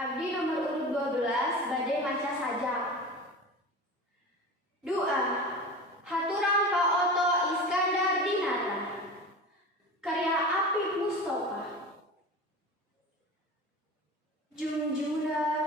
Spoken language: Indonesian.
Abdi nomor urut 12 bade maca sajak. Doa haturan Pak Oto Iskandar Dinata, karya Apik Mustofa. Junjuna